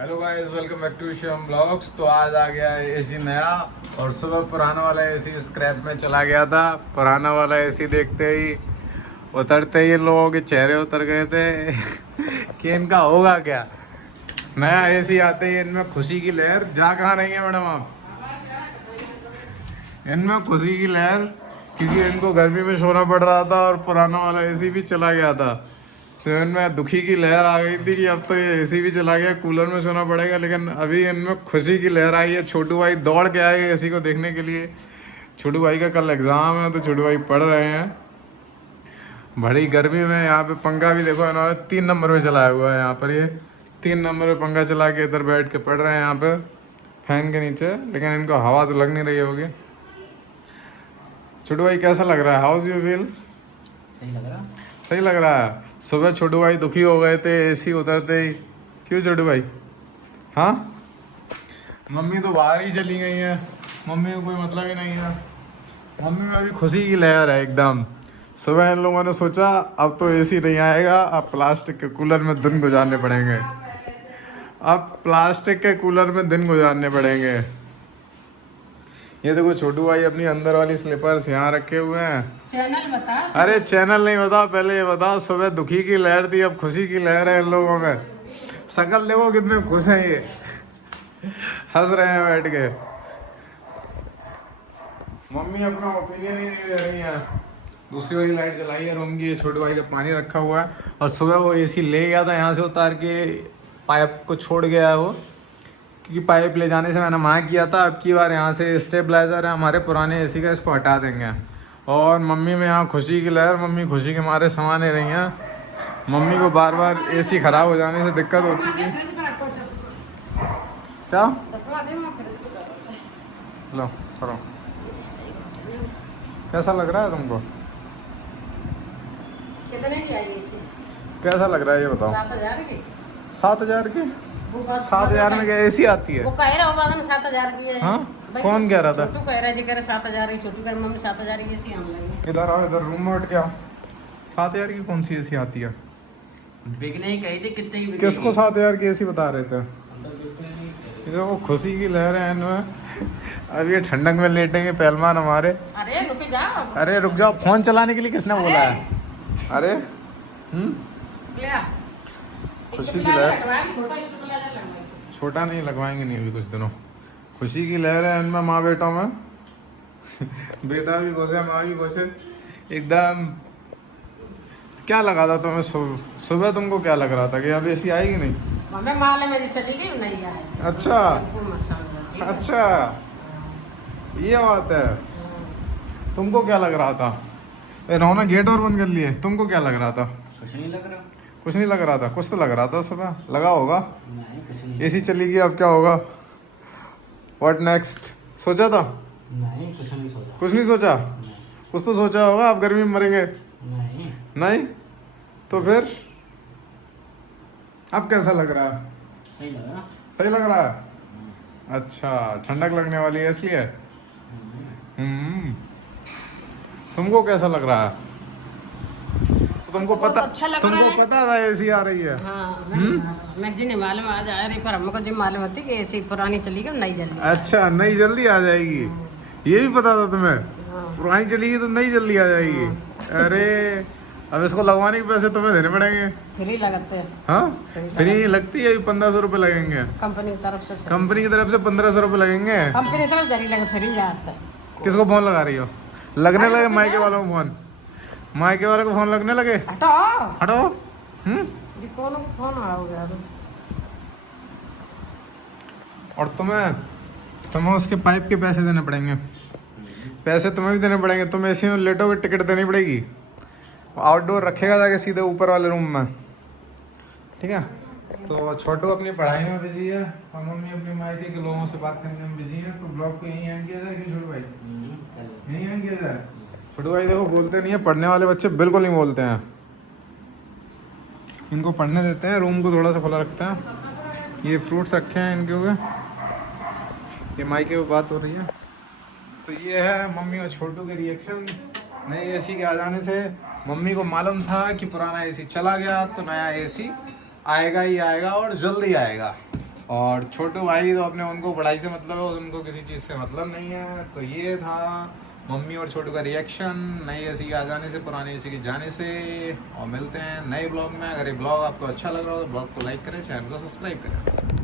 Hello guys, welcome back to Shyam blogs. तो आज आ गया है एसी नया और सुबह पुराना वाला एसी स्क्रैप में चला गया था। पुराना वाला एसी देखते ही उतरते ही इन लोगों के चेहरे उतर गए थे कि इनका होगा क्या। नया एसी आते ही इनमें खुशी की लहर जा कहाँ रही है मैडम आप? इनमें खुशी की लहर, क्योंकि इनको गर्मी में सोना पड़ रहा था और पुराना वाला एसी भी चला गया था। तो इनमें दुखी की लहर आ गई थी कि अब तो ये एसी भी चला गया, कूलर में सोना पड़ेगा। लेकिन अभी इनमें खुशी की लहर आई है। छोटू भाई दौड़ के आए एसी को देखने के लिए। छोटू भाई का कल एग्ज़ाम है तो छोटू भाई पढ़ रहे हैं। बड़ी गर्मी में यहाँ पे पंखा भी देखो इन्होंने 3 नंबर पे चलाया हुआ है। यहाँ पर ये 3 नंबर पे पंखा चला के इधर बैठ के पढ़ रहे हैं यहाँ पे फैन के नीचे। लेकिन इनको हवा तो लग नहीं रही होगी। छोटू भाई कैसा लग रहा है? House you feel? सही लग रहा। सही लग रहा है। सुबह छोटू भाई दुखी हो गए थे एसी उतरते ही। क्यों छोटू भाई? हाँ, मम्मी तो बाहर ही चली गई है, मम्मी को कोई मतलब ही नहीं है। मम्मी में अभी खुशी की लहर है एकदम। सुबह इन लोगों ने सोचा अब तो एसी नहीं आएगा, अब प्लास्टिक के कूलर में दिन गुजारने पड़ेंगे। अब प्लास्टिक के कूलर में दिन गुजारने पड़ेंगे। ये देखो छोटू भाई अपनी अंदर वाली स्लीपर्स यहाँ रखे हुए हैं। चैनल बता। अरे चैनल नहीं बता, पहले ये बताओ। सुबह दुखी की लहर थी, अब खुशी की लहर है इन लोगों में। शकल देखो कितने खुश हैं ये, हंस रहे हैं बैठ के। मम्मी अपना ओपिनियन ही नहीं दे रही है। दूसरी वाली लाइट जलाई है रूम की। छोटे भाई का पानी रखा हुआ है और सुबह वो एसी ले गया था यहाँ से उतार के, पाइप को छोड़ गया है वो, क्योंकि पाइप ले जाने से मैंने मना किया था। अब की बार यहाँ से स्टेबलाइजर है हमारे पुराने एसी का, इसको हटा देंगे। और मम्मी में यहाँ खुशी की लहर, मम्मी खुशी के मारे समा नहीं रही हैं। मम्मी को बार बार एसी ख़राब हो जाने से दिक्कत होती थी। क्या लो करो, कैसा लग रहा है तुमको? कितने की आई एसी? कैसा लग रहा है ये बताओ। 7,000 की। 7,000 की? 7,000 में क्या एसी आती है? वो कह रहा होगा 7,000 की है। हाँ, भाई कौन कह रहा था? छोटू कह रहा है जी, कह रहा 7,000 की। छोटू कह रहा मम्मी 7,000 की एसी हम लाएंगे। इधर आओ, इधर रूम में उठ के आओ। 7,000 की कौन सी एसी आती है? बिकने ही कही थी, कितने की? किसको 7,000 की एसी बता रहे थे? वो खुशी की लहर है इनमें। अब ये ठंडक में लेटेंगे पहलवान हमारे। अरे रुक जाओ। अरे रुक जाओ, फोन चलाने के लिए किसने बोला है? अरे क्या खुशी की लहर। छोटा नहीं लगवाएंगे, नहीं अभी कुछ दिनों। खुशी की लहर है इनमें, माँ बेटों में। बेटा भी घुसे, माँ भी घुसे एकदम। क्या लगा था तुम्हें सुबह तुमको क्या लग रहा था कि अब एसी आएगी नहीं? मम्मी माले मेरी चली गई, नहीं आई। अच्छा अच्छा, ये बात है। तुमको क्या लग रहा था? इन्होंने गेट और बंद कर लिए, तुमको क्या लग रहा था? कुछ नहीं लग रहा। कुछ नहीं लग रहा था? कुछ तो लग रहा था सुबह, लगा होगा। नहीं कुछ नहीं। एसी चली गई, अब क्या होगा? What next? सोचा था? नहीं कुछ नहीं सोचा। कुछ नहीं सोचा? कुछ तो सोचा होगा, आप गर्मी में मरेंगे। नहीं नहीं तो फिर अब कैसा लग रहा है? सही लग रहा। सही लग रहा है। अच्छा, ठंडक लगने वाली है इसलिए। तुमको कैसा लग रहा है? तो तुमको पता, अच्छा लग तुमको रहा है। पता था एसी आ रही है? हाँ, मैं जी नहीं मालूम आज आ रही, पर हमको जी मालूम होती कि ऐसी पुरानी चली गई, नई जल्दी। अच्छा, नई जल्दी आ जाएगी, ये भी पता था तुम्हें? हाँ। पुरानी चली गई तो नई जल्दी आ जाएगी। अरे अब इसको लगवाने के पैसे तुम्हें देने पड़ेंगे। फ्री लगाते हैं। हाँ, फ्री लगती है, 1500 रुपये लगेंगे कंपनी की तरफ से। कंपनी की तरफ से 1500 रुपये लगेंगे। कंपनी की तरफ जरी लगे, फ्री जाता है। किसको फोन लगा रही हो? लगने लगे मायके वालों को फोन? मायके वालों को फोन लगने लगे? हटाओ हटो। जी, कौन फोन आ गया? और तुम्हें उसके पाइप के पैसे देने पड़ेंगे। पैसे तुम्हें भी देने पड़ेंगे। तुम एसी में लेटोगे, टिकट देनी पड़ेगी। आउटडोर रखेगा जाके सीधे ऊपर वाले रूम में, ठीक है? तो छोटू अपनी पढ़ाई में बिजी है और मम्मी अपनी मायके के लोगों से बात करने में बिजी है। तो ब्लॉग को यहीं एंड किया जाए कि छोटू भाई? यहीं एंड किया जाए। छोटू भाई देखो बोलते नहीं है, पढ़ने वाले बच्चे बिल्कुल नहीं बोलते हैं। इनको पढ़ने देते हैं, रूम को थोड़ा सा खुला रखते हैं। ये फ्रूट्स रखे हैं इनके हुए। ये मायके पे बात हो रही है। तो ये है मम्मी और छोटू के रिएक्शन नए एसी के आ जाने से। मम्मी को मालूम था कि पुराना एसी चला गया तो नया एसी आएगा ही आएगा और जल्दी आएगा। और छोटू भाई तो अपने उनको पढ़ाई से मतलब है, उनको किसी चीज़ से मतलब नहीं है। तो ये था मम्मी और छोटू का रिएक्शन नई एसी के आ जाने से, पुरानी एसी के जाने से। और मिलते हैं नए ब्लॉग में। अगर ये ब्लॉग आपको अच्छा लग रहा हो तो ब्लॉग को लाइक करें, चैनल को सब्सक्राइब करें।